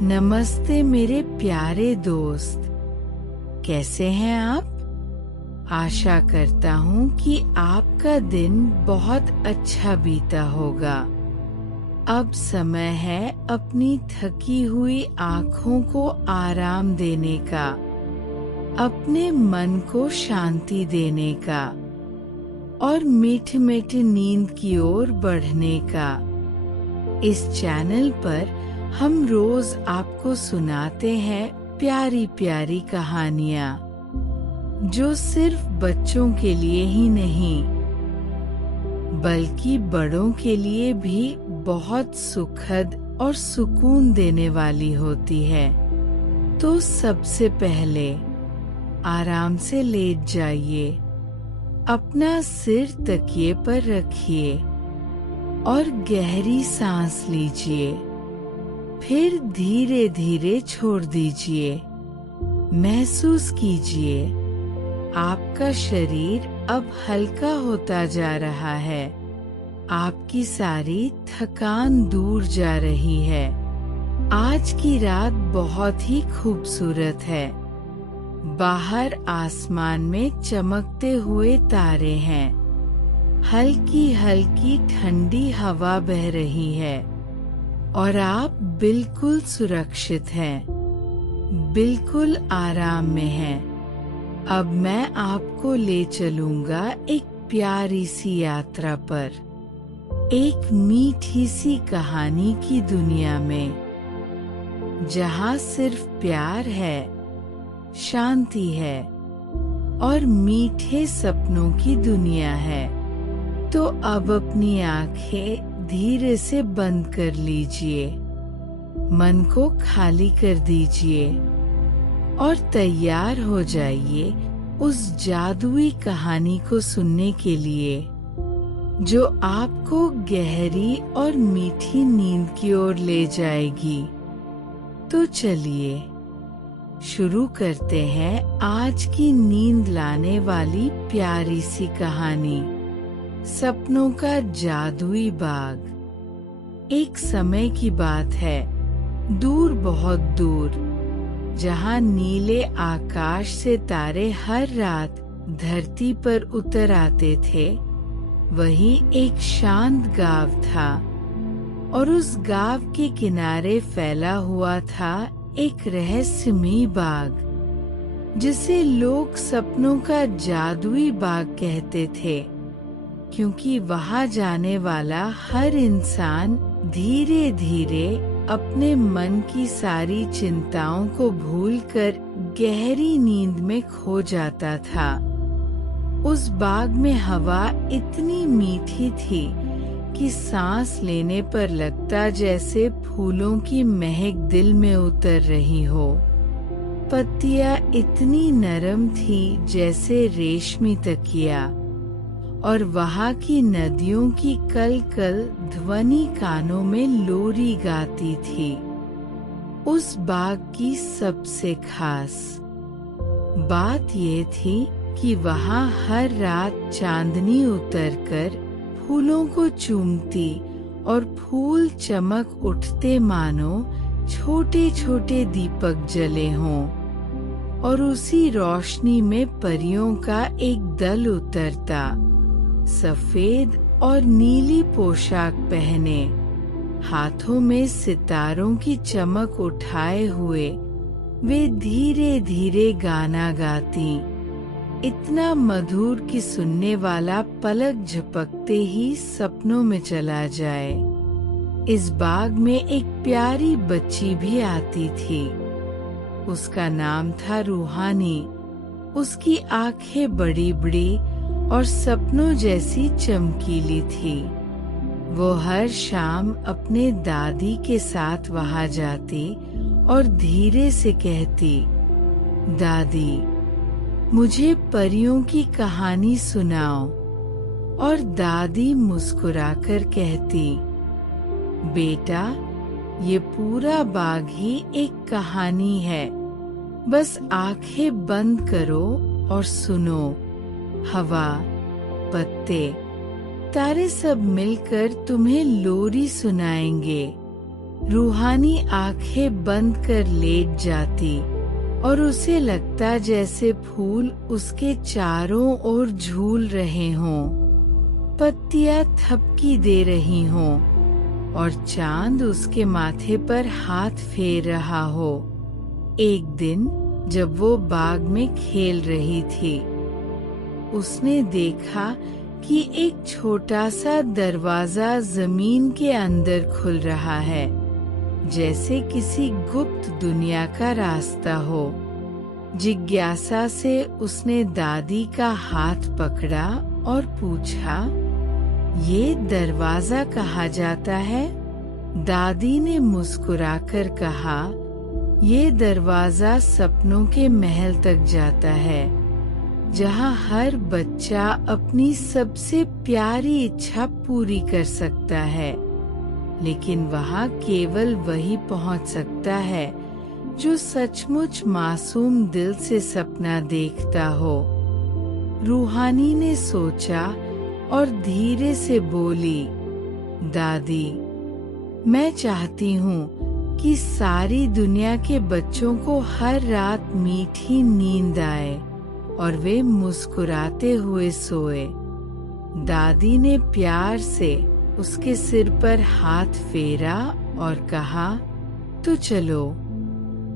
नमस्ते मेरे प्यारे दोस्त, कैसे हैं आप? आशा करता हूँ कि आपका दिन बहुत अच्छा बीता होगा। अब समय है अपनी थकी हुई आँखों को आराम देने का, अपने मन को शांति देने का और मीठी मीठी नींद की ओर बढ़ने का। इस चैनल पर हम रोज आपको सुनाते हैं प्यारी प्यारी कहानियाँ, जो सिर्फ बच्चों के लिए ही नहीं बल्कि बड़ों के लिए भी बहुत सुखद और सुकून देने वाली होती है। तो सबसे पहले आराम से लेट जाइए, अपना सिर तकिए पर रखिए और गहरी सांस लीजिए। फिर धीरे धीरे छोड़ दीजिए। महसूस कीजिए, आपका शरीर अब हल्का होता जा रहा है। आपकी सारी थकान दूर जा रही है। आज की रात बहुत ही खूबसूरत है। बाहर आसमान में चमकते हुए तारे हैं। हल्की हल्की ठंडी हवा बह रही है और आप बिल्कुल सुरक्षित हैं, बिल्कुल आराम में हैं। अब मैं आपको ले चलूंगा एक प्यारी सी यात्रा पर, एक मीठी सी कहानी की दुनिया में, जहाँ सिर्फ प्यार है, शांति है और मीठे सपनों की दुनिया है। तो अब अपनी आंखें धीरे से बंद कर लीजिए, मन को खाली कर दीजिए और तैयार हो जाइए उस जादुई कहानी को सुनने के लिए, जो आपको गहरी और मीठी नींद की ओर ले जाएगी। तो चलिए शुरू करते हैं आज की नींद लाने वाली प्यारी सी कहानी, सपनों का जादुई बाग। एक समय की बात है, दूर बहुत दूर, जहाँ नीले आकाश से तारे हर रात धरती पर उतर आते थे, वहीं एक शांत गांव था और उस गांव के किनारे फैला हुआ था एक रहस्यमयी बाग, जिसे लोग सपनों का जादुई बाग कहते थे, क्योंकि वहां जाने वाला हर इंसान धीरे धीरे अपने मन की सारी चिंताओं को भूलकर गहरी नींद में खो जाता था। उस बाग में हवा इतनी मीठी थी कि सांस लेने पर लगता जैसे फूलों की महक दिल में उतर रही हो। पत्तियां इतनी नरम थी जैसे रेशमी तकिया और वहाँ की नदियों की कल कल ध्वनि कानों में लोरी गाती थी। उस बाग की सबसे खास बात ये थी कि वहाँ हर रात चांदनी उतरकर फूलों को चूमती और फूल चमक उठते मानो छोटे छोटे दीपक जले हों, और उसी रोशनी में परियों का एक दल उतरता, सफेद और नीली पोशाक पहने, हाथों में सितारों की चमक उठाए हुए वे धीरे धीरे गाना गाती, इतना मधुर कि सुनने वाला पलक झपकते ही सपनों में चला जाए। इस बाग में एक प्यारी बच्ची भी आती थी। उसका नाम था रूहानी। उसकी आंखें बड़ी बड़ी और सपनों जैसी चमकीली थी। वो हर शाम अपने दादी के साथ वहां जाती और धीरे से कहती, दादी, मुझे परियों की कहानी सुनाओ। और दादी मुस्कुराकर कहती, बेटा, ये पूरा बाग ही एक कहानी है, बस आंखें बंद करो और सुनो। हवा, पत्ते, तारे सब मिलकर तुम्हें लोरी सुनाएंगे। रूहानी आंखें बंद कर लेट जाती और उसे लगता जैसे फूल उसके चारों ओर झूल रहे हों, पत्तियां थपकी दे रही हों और चांद उसके माथे पर हाथ फेर रहा हो। एक दिन जब वो बाग में खेल रही थी, उसने देखा कि एक छोटा सा दरवाजा जमीन के अंदर खुल रहा है, जैसे किसी गुप्त दुनिया का रास्ता हो। जिज्ञासा से उसने दादी का हाथ पकड़ा और पूछा, ये दरवाजा कहाँ जाता है? दादी ने मुस्कुराकर कहा, ये दरवाजा सपनों के महल तक जाता है, जहाँ हर बच्चा अपनी सबसे प्यारी इच्छा पूरी कर सकता है। लेकिन वहाँ केवल वही पहुँच सकता है जो सचमुच मासूम दिल से सपना देखता हो। रूहानी ने सोचा और धीरे से बोली, दादी, मैं चाहती हूँ कि सारी दुनिया के बच्चों को हर रात मीठी नींद आए और वे मुस्कुराते हुए सोए। दादी ने प्यार से उसके सिर पर हाथ फेरा और कहा, तो चलो,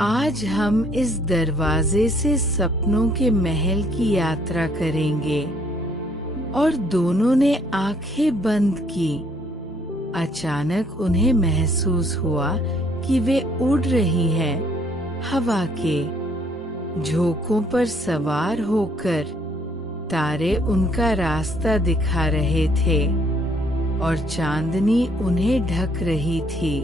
आज हम इस दरवाजे से सपनों के महल की यात्रा करेंगे। और दोनों ने आंखें बंद की। अचानक उन्हें महसूस हुआ कि वे उड़ रही हैं, हवा के झोंकों पर सवार होकर। तारे उनका रास्ता दिखा रहे थे और चांदनी उन्हें ढक रही थी।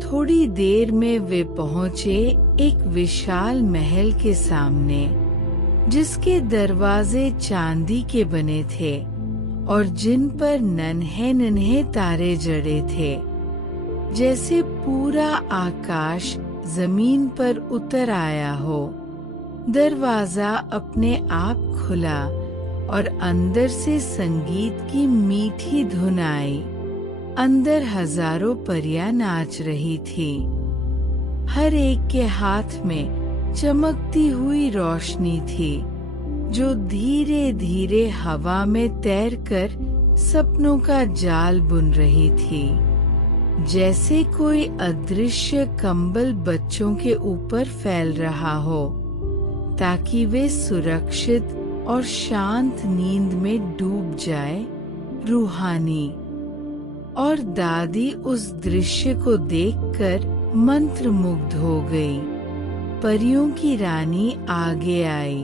थोड़ी देर में वे पहुंचे एक विशाल महल के सामने, जिसके दरवाजे चांदी के बने थे और जिन पर नन्हे नन्हे तारे जड़े थे, जैसे पूरा आकाश जमीन पर उतर आया हो। दरवाजा अपने आप खुला और अंदर से संगीत की मीठी धुन आई। अंदर हजारों परियां नाच रही थी। हर एक के हाथ में चमकती हुई रोशनी थी, जो धीरे धीरे हवा में तैरकर सपनों का जाल बुन रही थी। जैसे कोई अदृश्य कंबल बच्चों के ऊपर फैल रहा हो, ताकि वे सुरक्षित और शांत नींद में डूब जाए। रूहानी और दादी उस दृश्य को देखकर मंत्रमुग्ध हो गई। परियों की रानी आगे आई।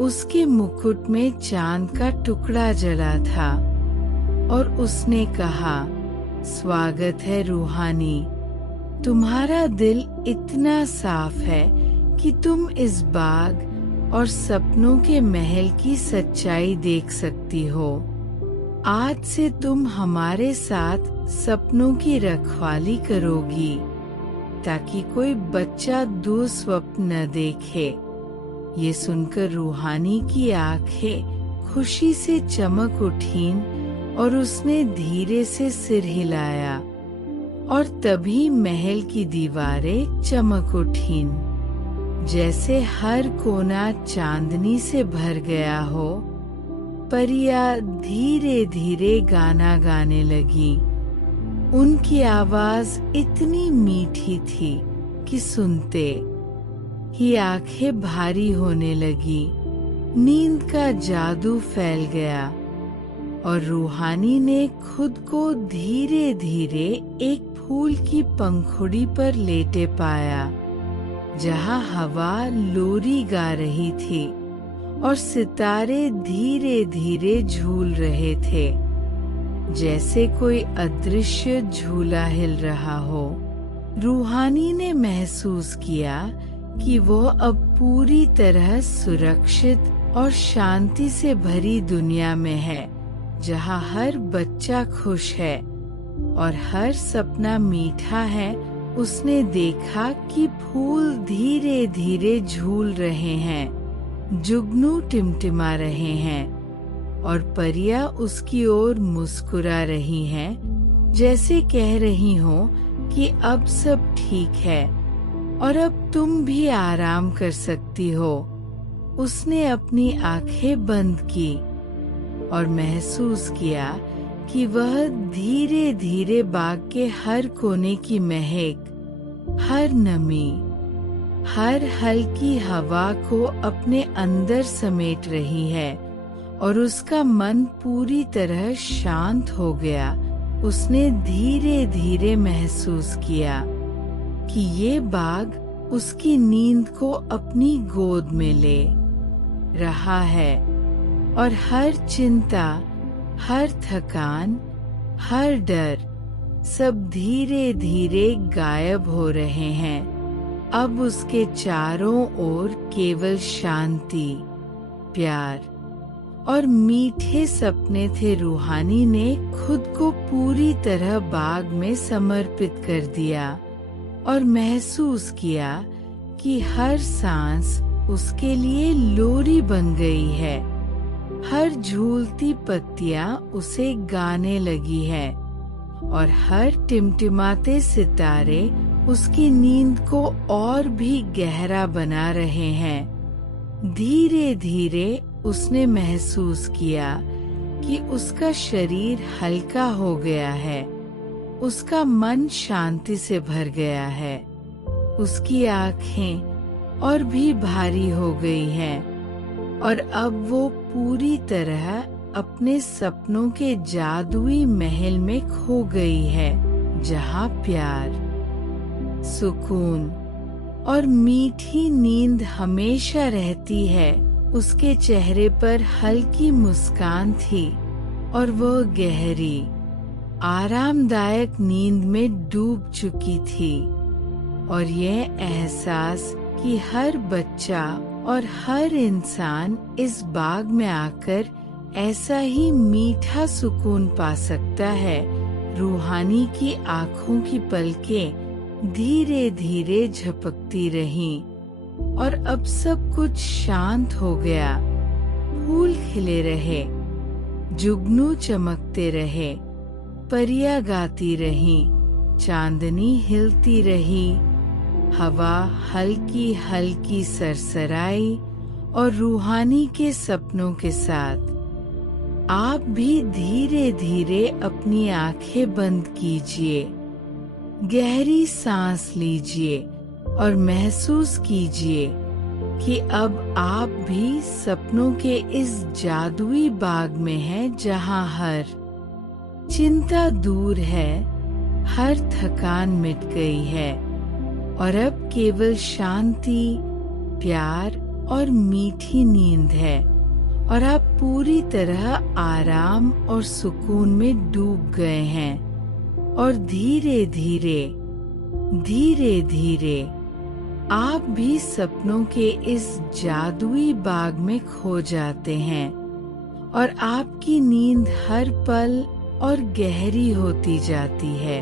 उसके मुकुट में चांद का टुकड़ा जला था और उसने कहा, स्वागत है रूहानी, तुम्हारा दिल इतना साफ है कि तुम इस बाग और सपनों के महल की सच्चाई देख सकती हो। आज से तुम हमारे साथ सपनों की रखवाली करोगी, ताकि कोई बच्चा दुस्वप्न न देखे। ये सुनकर रूहानी की आंखें खुशी से चमक उठीं और उसने धीरे से सिर हिलाया और तभी महल की दीवारें चमक उठीं, जैसे हर कोना चांदनी से भर गया हो। परियां धीरे धीरे गाना गाने लगी। उनकी आवाज इतनी मीठी थी कि सुनते ही आंखें भारी होने लगी। नींद का जादू फैल गया और रूहानी ने खुद को धीरे धीरे एक फूल की पंखुड़ी पर लेटे पाया, जहाँ हवा लोरी गा रही थी और सितारे धीरे धीरे झूल रहे थे, जैसे कोई अदृश्य झूला हिल रहा हो। रूहानी ने महसूस किया कि वो अब पूरी तरह सुरक्षित और शांति से भरी दुनिया में है, जहाँ हर बच्चा खुश है और हर सपना मीठा है। उसने देखा कि फूल धीरे धीरे झूल रहे हैं, जुगनू टिमटिमा रहे हैं और परियां उसकी ओर मुस्कुरा रही हैं, जैसे कह रही हों कि अब सब ठीक है और अब तुम भी आराम कर सकती हो। उसने अपनी आंखें बंद की और महसूस किया कि वह धीरे धीरे बाग के हर कोने की महक, हर नमी, हर हल्की हवा को अपने अंदर समेट रही है और उसका मन पूरी तरह शांत हो गया। उसने धीरे धीरे महसूस किया कि ये बाग उसकी नींद को अपनी गोद में ले रहा है और हर चिंता, हर थकान, हर डर सब धीरे धीरे गायब हो रहे हैं। अब उसके चारों ओर केवल शांति, प्यार और मीठे सपने थे। रूहानी ने खुद को पूरी तरह बाग में समर्पित कर दिया और महसूस किया कि हर सांस उसके लिए लोरी बन गई है। हर झूलती पत्तियां उसे गाने लगी है और हर टिमटिमाते सितारे उसकी नींद को और भी गहरा बना रहे हैं। धीरे धीरे उसने महसूस किया कि उसका शरीर हल्का हो गया है, उसका मन शांति से भर गया है, उसकी आँखें और भी भारी हो गई हैं और अब वो पूरी तरह अपने सपनों के जादुई महल में खो गई है, जहाँ प्यार, सुकून और मीठी नींद हमेशा रहती है। उसके चेहरे पर हल्की मुस्कान थी और वह गहरी, आरामदायक नींद में डूब चुकी थी। और यह एहसास कि हर बच्चा और हर इंसान इस बाग में आकर ऐसा ही मीठा सुकून पा सकता है। रूहानी की आँखों की पलकें धीरे धीरे झपकती रहीं और अब सब कुछ शांत हो गया। फूल खिले रहे, जुगनू चमकते रहे, परियां गाती रहीं, चांदनी हिलती रही, हवा हल्की हल्की सरसराई और रूहानी के सपनों के साथ आप भी धीरे धीरे अपनी आंखें बंद कीजिए, गहरी सांस लीजिए और महसूस कीजिए कि अब आप भी सपनों के इस जादुई बाग में हैं, जहां हर चिंता दूर है, हर थकान मिट गई है और अब केवल शांति, प्यार और मीठी नींद है और आप पूरी तरह आराम और सुकून में डूब गए हैं। और धीरे धीरे, धीरे धीरे आप भी सपनों के इस जादुई बाग में खो जाते हैं और आपकी नींद हर पल और गहरी होती जाती है।